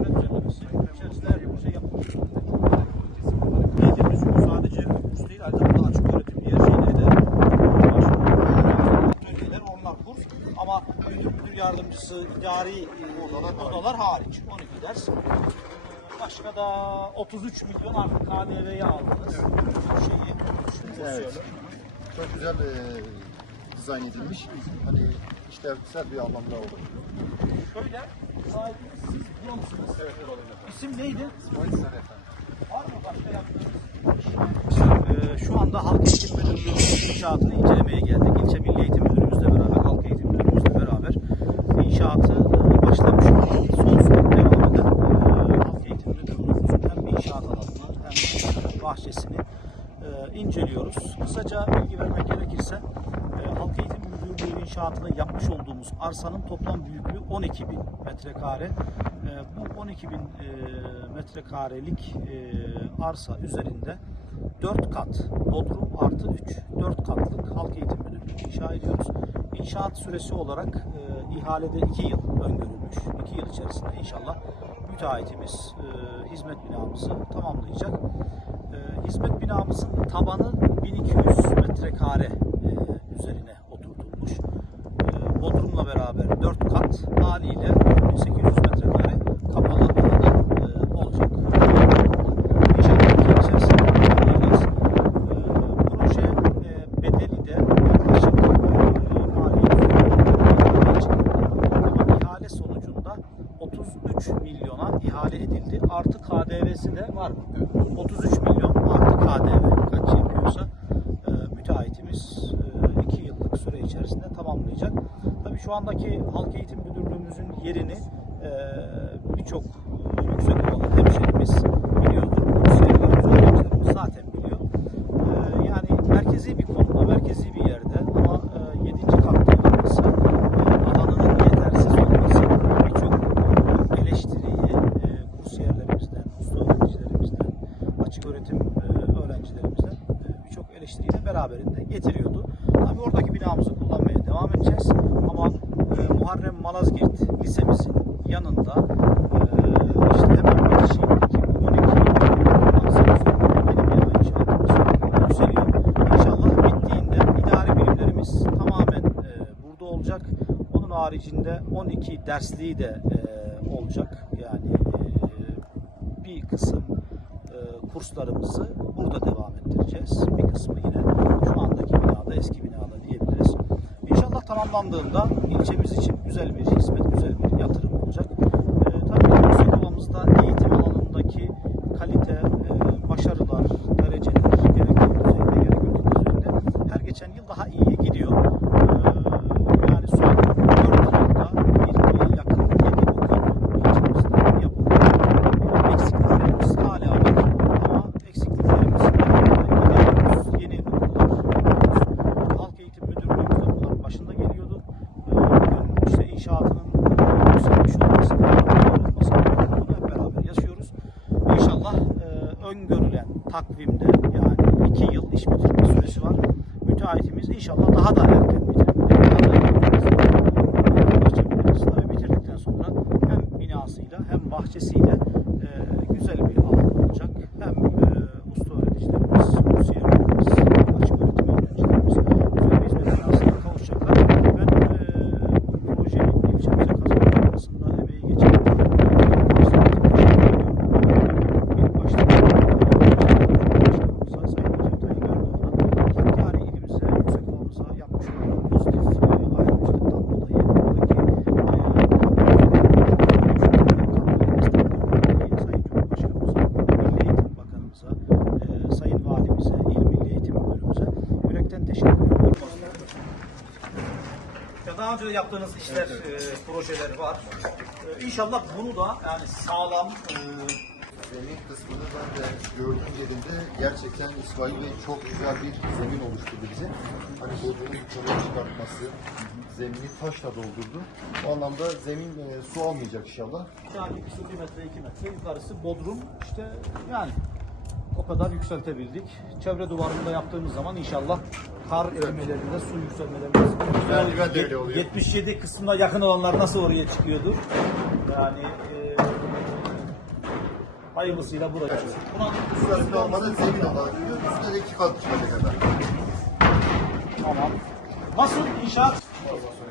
düzenlemesi. İçerisinde her bir şey yapılmış. Eğitim müziği sadece kurs değil, aynı zamanda açık öğretim diğer şeyleri de Bölgeler onlar kurs ama müdür, müdür yardımcısı, idari e, odalar hariç 12 ders. Başka da 33 milyon artık KDV'ye aldınız. Şeyi, Evet. Çok güzel e, dizayn edilmiş. Hani işlevsel bir anlamda oldu. Şöyle, sahibiniz siz biliyor musunuz? Evet, İsim neydi? Var mı başka yaptığınız? Ee, şu anda Halk Eğitim Müdürlüğü'nün inşaatını incelemeye geldik. İlçe Milli Eğitim Müdürümüzle beraber, Halk Eğitim Müdürümüzle beraber inşaatı e, başlamış olan, son son devam eden Halk Eğitim Müdürlüğümüzün hem inşaat alanını hem bahçesini e, inceliyoruz. Kısaca bilgi vermek gerekirse Halk Eğitim Müdürlüğü inşaatını yapmış olduğumuz arsanın toplam büyüklüğü 12 bin metrekare. E, bu 12 bin e, metrekarelik e, arsa üzerinde 4 kat bodrum artı 3 4 katlık halk eğitim müdürlüğü inşa ediyoruz. İnşaat süresi olarak e, ihalede 2 yıl öngörülmüş. 2 yıl içerisinde inşallah müteahhitimiz e, hizmet binamızı tamamlayacak. E, hizmet binamızın tabanı 1200 metrekare üzerine oturtulmuş. E, Bodrum'la beraber 4 kat haliyle 4800 metrekare kapalı alanda e, olacak. İnşallah içerisinde tamamlayacağız. E, proje e, bedeli de yaklaşık e, maliyeti ama ihale sonucunda 33 milyona ihale edildi. Artı KDV'si de var. 33 milyon artı KDV kaç yapıyorsa e, müteahhitimiz 2 yıllık süre içerisinde tamamlayacak. Tabii şu andaki Halk Eğitim Müdürlüğümüzün yerini birçok e, yüksek okulda hemşehrimiz biliyordur. Sevgili öğrencilerimiz zaten biliyor. E, yani merkezi bir konumda, merkezi bir yerde ama e, 7. katta olması, e, alanının yetersiz olması birçok eleştiriyi e, kursiyerlerimizden, usta öğrencilerimizden, açık öğretim e, öğrencilerimizden e, birçok eleştiriyi beraberinde getiriyordu. Tabii oradaki binamızı kullanmaya devam edeceğiz ama e, Muharrem Malazgirt Lisemizin yanında e, işte hemen bitişiğindeki bu 12 arsa üzerinde yeni bina inşaatımız yükseliyor. İnşallah bittiğinde idari birimlerimiz tamamen e, burada olacak. Onun haricinde 12 dersliği de e, olacak. Yani e, bir kısım e, kurslarımızı burada devam ettireceğiz. Bir kısmı yine şu andaki binada, eski tamamlandığında ilçemiz için güzel bir hizmet, güzel bir yatırım olacak. E, tabii Yüksekova'mızda eğitim alanındaki kalite, e, başarılar, dereceler gerek il düzeyinde gerek ülke düzeyinde her geçen yıl daha iyiye gidiyor. E, yani son 4 yılda bir yakın 7 okul ilçemizde yapıldı. Eksikliklerimiz hala var ama eksikliklerimiz gideriyoruz. Yeni okullar yapıyoruz. Halk Eğitim Müdürlüğümüz de bunların başında geliyordu. Ee, Bugün işte inşaatının e, yükselmiş olması, olması bunu hep beraber yaşıyoruz. İnşallah e, öngörülen takvimde yani iki yıl iş bitirme süresi var. Müteahhitimiz inşallah daha da erken bitirebilir. Tabii bitirdikten sonra hem binasıyla hem bahçesiyle e, güzel bir alan olacak. Hem e, usta öğrencilerimiz, kursiyerlerimiz, açık öğretim öğrencilerimiz güzel bir hizmet binasına kavuşacaklar. Ben e, bu projenin ilçemize kazandırılmasında emeği geçen ilk başta Başkanımıza, Sayın Recep Tayyip Erdoğan'a Hakkari ilimize, yüksek ovamıza yapmış olduğu pozitif e, ayrımcılıktan dolayı buradaki Sayın Cumhurbaşkanımıza, Milli Eğitim Bakanımıza, e, Sayın Valimize, İl Milli Eğitim Müdürümüze yürekten teşekkür ediyorum. Ya daha önce yaptığınız işler, e, projeler var. E, İnşallah bunu da yani sağlam, e, Zemin kısmını ben de gördüğüm yerinde gerçekten İsmail Bey çok güzel bir zemin oluşturdu bize. Hani bodrumu yukarıya çıkartması, zemini taşla doldurdu. Bu anlamda zemin e, su almayacak inşallah. Yani ikisi bir metre, iki metre, yukarısı bodrum. işte yani o kadar yükseltebildik. Çevre duvarında yaptığımız zaman inşallah kar erimelerinde su yükselmelerimiz. Merdiven de öyle oluyor. 77 kısmına yakın olanlar nasıl oraya çıkıyordu? Yani e, Hayırlısıyla buraya. Buna Burası normalde zemin olarak gidiyor. Üstüne de iki kat çıkacak kadar. Tamam. Nasıl inşaat?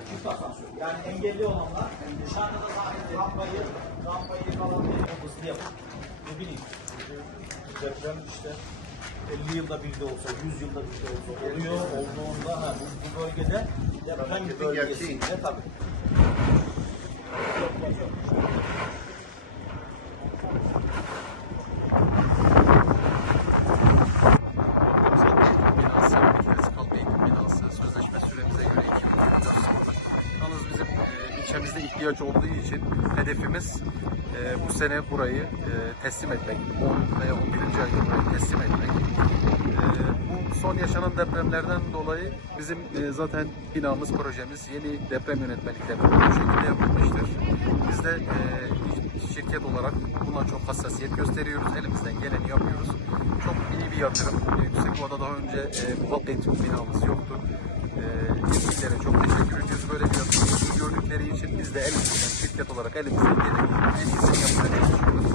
Çift asansör. Yani engelli olanlar dışarıda da sadece rampayı, rampayı falan hızlı yapıp ne bileyim deprem işte 50 yılda bir de olsa, 100 yılda bir de olsa oluyor. Olduğunda ha, bu, bu bölgede deprem Memleketin bölgesinde tabii. binası, Municipal Eğitim binası sözleşme süremize göre 2024 sonunda. Yalnız bizim e, ilçemizde ihtiyaç olduğu için hedefimiz e, bu sene burayı e, teslim etmek. 10 veya 11. ayda burayı teslim etmek. E, bu son yaşanan depremlerden dolayı bizim e, zaten binamız, projemiz yeni deprem yönetmeliklerinde bu şekilde yapılmıştır. Biz de e, şirket olarak buna çok hassasiyet gösteriyoruz. Elimizden geleni yapıyoruz. Çok iyi bir yatırım. Yüksek Ova'da daha önce e, eğitim binamız yoktu. E, çok teşekkür ediyoruz böyle bir yatırım gördükleri için. Biz de elimizden, şirket olarak elimizden geleni en iyisini yapmaya çalışıyoruz.